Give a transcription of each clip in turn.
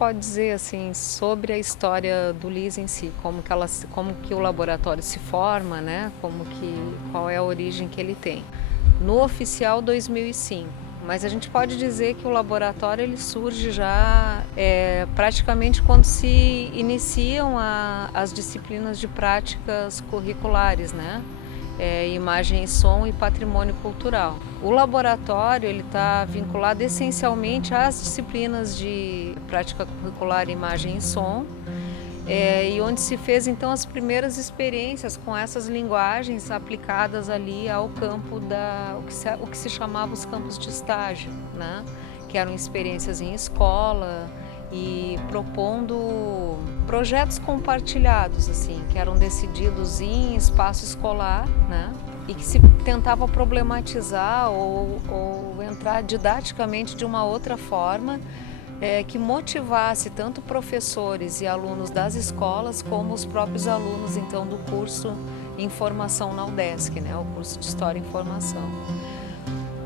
pode dizer assim sobre a história do LIS em si, como que o laboratório se forma, né? Qual é a origem que ele tem? No oficial 2005, mas a gente pode dizer que o laboratório ele surge já praticamente quando se iniciam as disciplinas de práticas curriculares, né? Imagem e som e patrimônio cultural. O laboratório ele está vinculado essencialmente às disciplinas de prática curricular, imagem e som, e onde se fez então as primeiras experiências com essas linguagens aplicadas ali ao campo o que se chamava os campos de estágio, né? Que eram experiências em escola e propondo projetos compartilhados, assim, que eram decididos em espaço escolar, né? E que se tentava problematizar ou entrar didaticamente de uma outra forma que motivasse tanto professores e alunos das escolas como os próprios alunos então do curso em formação na UDESC, né? O curso de História e Informação.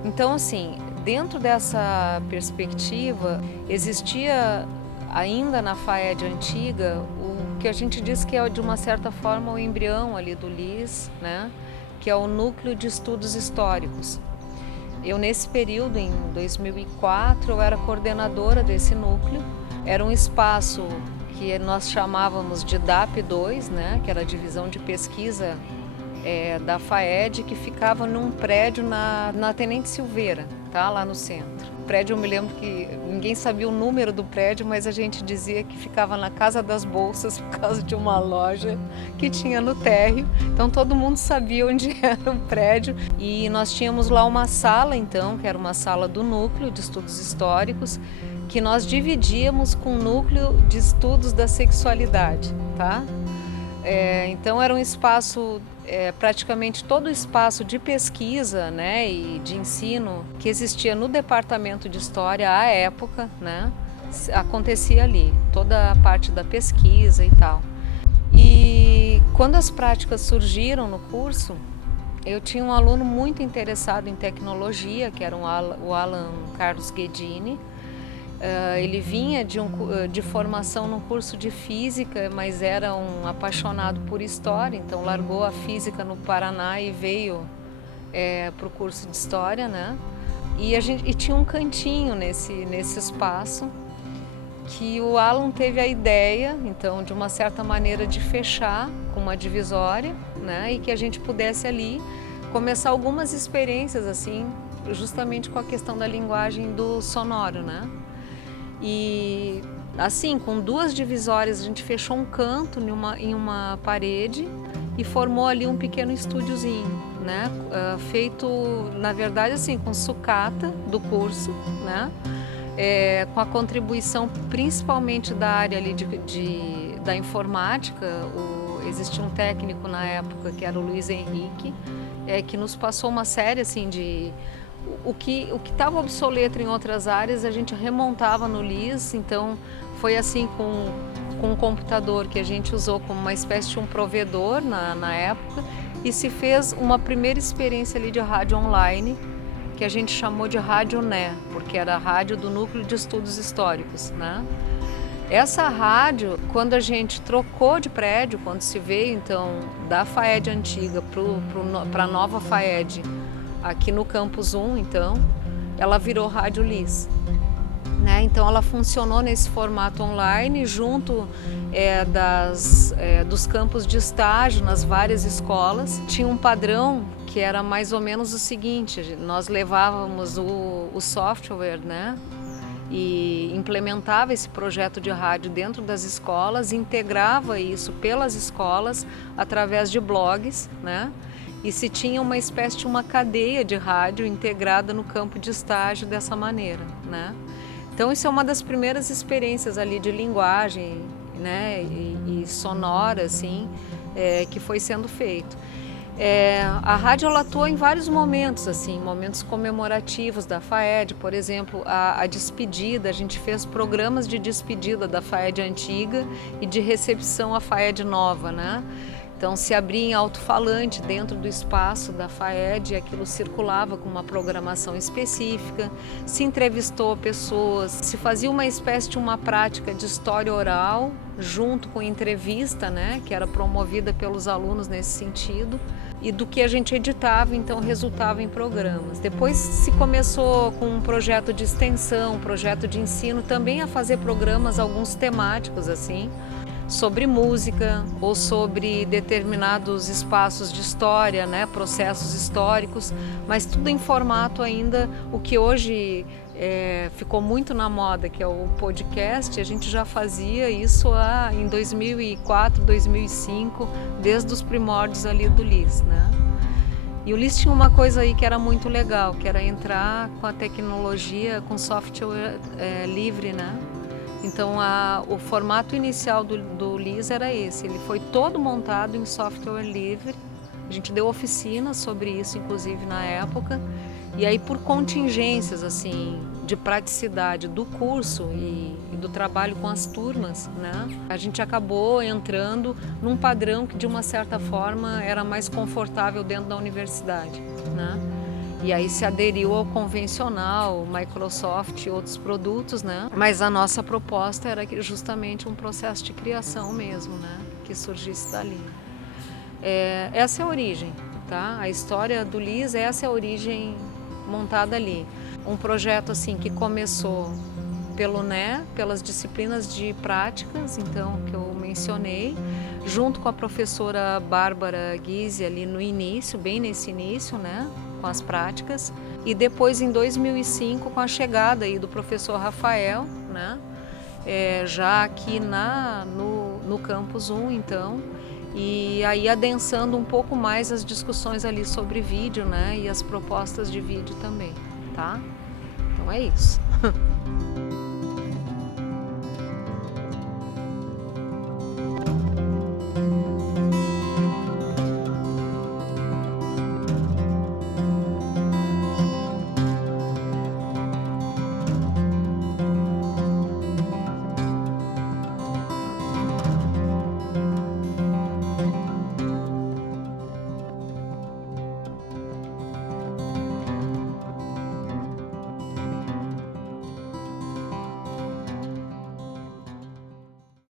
Então, assim, dentro dessa perspectiva, existia ainda na FAED antiga o que a gente diz que é, de uma certa forma, o embrião ali do LIS, né? Que é o Núcleo de Estudos Históricos. Eu, nesse período, em 2004, eu era coordenadora desse núcleo. Era um espaço que nós chamávamos de DAP2, né? Que era a Divisão de Pesquisa da FAED, que ficava num prédio na Tenente Silveira, tá? Lá no centro. O prédio, eu me lembro que ninguém sabia o número do prédio, mas a gente dizia que ficava na Casa das Bolsas por causa de uma loja que tinha no térreo. Então todo mundo sabia onde era o prédio. E nós tínhamos lá uma sala, então, que era uma sala do Núcleo de Estudos Históricos, que nós dividíamos com o Núcleo de Estudos da Sexualidade, tá? Então era um espaço, praticamente todo o espaço de pesquisa, né, e de ensino que existia no departamento de História à época, né, acontecia ali, toda a parte da pesquisa e tal. E quando as práticas surgiram no curso, eu tinha um aluno muito interessado em tecnologia, que era o Alan Carlos Guedini. Ele vinha de formação no curso de física, mas era um apaixonado por história, então largou a física no Paraná e veio para o curso de história, né? E tinha um cantinho nesse espaço que o Alan teve a ideia, então, de uma certa maneira, de fechar com uma divisória, né? E que a gente pudesse ali começar algumas experiências, assim, justamente com a questão da linguagem do sonoro, né? E assim, com duas divisórias, a gente fechou um canto em uma parede e formou ali um pequeno estúdiozinho, né? Feito, na verdade, assim, com sucata do curso, né? Com a contribuição principalmente da área ali da informática. Existia um técnico na época que era o Luiz Henrique, que nos passou uma série assim de o que estava obsoleto em outras áreas a gente remontava no LIS. Então foi assim com um computador que a gente usou como uma espécie de um provedor na época, e se fez uma primeira experiência ali de rádio online que a gente chamou de Rádio Né, porque era a rádio do Núcleo de Estudos Históricos, né? Essa rádio, quando a gente trocou de prédio, quando se veio então da FAED antiga para a nova FAED aqui no Campus 1, então, ela virou Rádio LIS, né? Então ela funcionou nesse formato online junto dos campos de estágio nas várias escolas. Tinha um padrão que era mais ou menos o seguinte: nós levávamos o software, né? E implementava esse projeto de rádio dentro das escolas, integrava isso pelas escolas através de blogs, né? E se tinha uma espécie de uma cadeia de rádio integrada no campo de estágio dessa maneira, né? Então isso é uma das primeiras experiências ali de linguagem, né, e sonora, assim, que foi sendo feito. A rádio ela atua em vários momentos, assim, momentos comemorativos da FAED, por exemplo, a despedida. A gente fez programas de despedida da FAED antiga e de recepção à FAED nova, né? Então se abria em alto-falante dentro do espaço da FAED e aquilo circulava com uma programação específica, se entrevistou pessoas, se fazia uma espécie de uma prática de história oral junto com entrevista, né, que era promovida pelos alunos nesse sentido, e do que a gente editava, então resultava em programas. Depois se começou com um projeto de extensão, um projeto de ensino, também a fazer programas, alguns temáticos assim, sobre música ou sobre determinados espaços de história, né, processos históricos, mas tudo em formato ainda, o que hoje ficou muito na moda, que é o podcast. A gente já fazia isso em 2004, 2005, desde os primórdios ali do LIS, né? E o LIS tinha uma coisa aí que era muito legal, que era entrar com a tecnologia, com software livre, né? Então o formato inicial do LIS era esse, ele foi todo montado em software livre. A gente deu oficinas sobre isso, inclusive na época, e aí por contingências assim, de praticidade do curso e do trabalho com as turmas, né, a gente acabou entrando num padrão que de uma certa forma era mais confortável dentro da universidade, né? E aí se aderiu ao convencional, Microsoft e outros produtos, né? Mas a nossa proposta era justamente um processo de criação mesmo, né? Que surgisse dali. Essa é a origem, tá? A história do LIS, essa é a origem montada ali. Um projeto assim que começou pelo NE, pelas disciplinas de práticas, então, que eu mencionei, junto com a professora Bárbara Guise ali no início, bem nesse início, né? Com as práticas, e depois em 2005 com a chegada aí do professor Rafael, né, já aqui no campus 1, então, e aí adensando um pouco mais as discussões ali sobre vídeo, né, e as propostas de vídeo também, tá? Então é isso.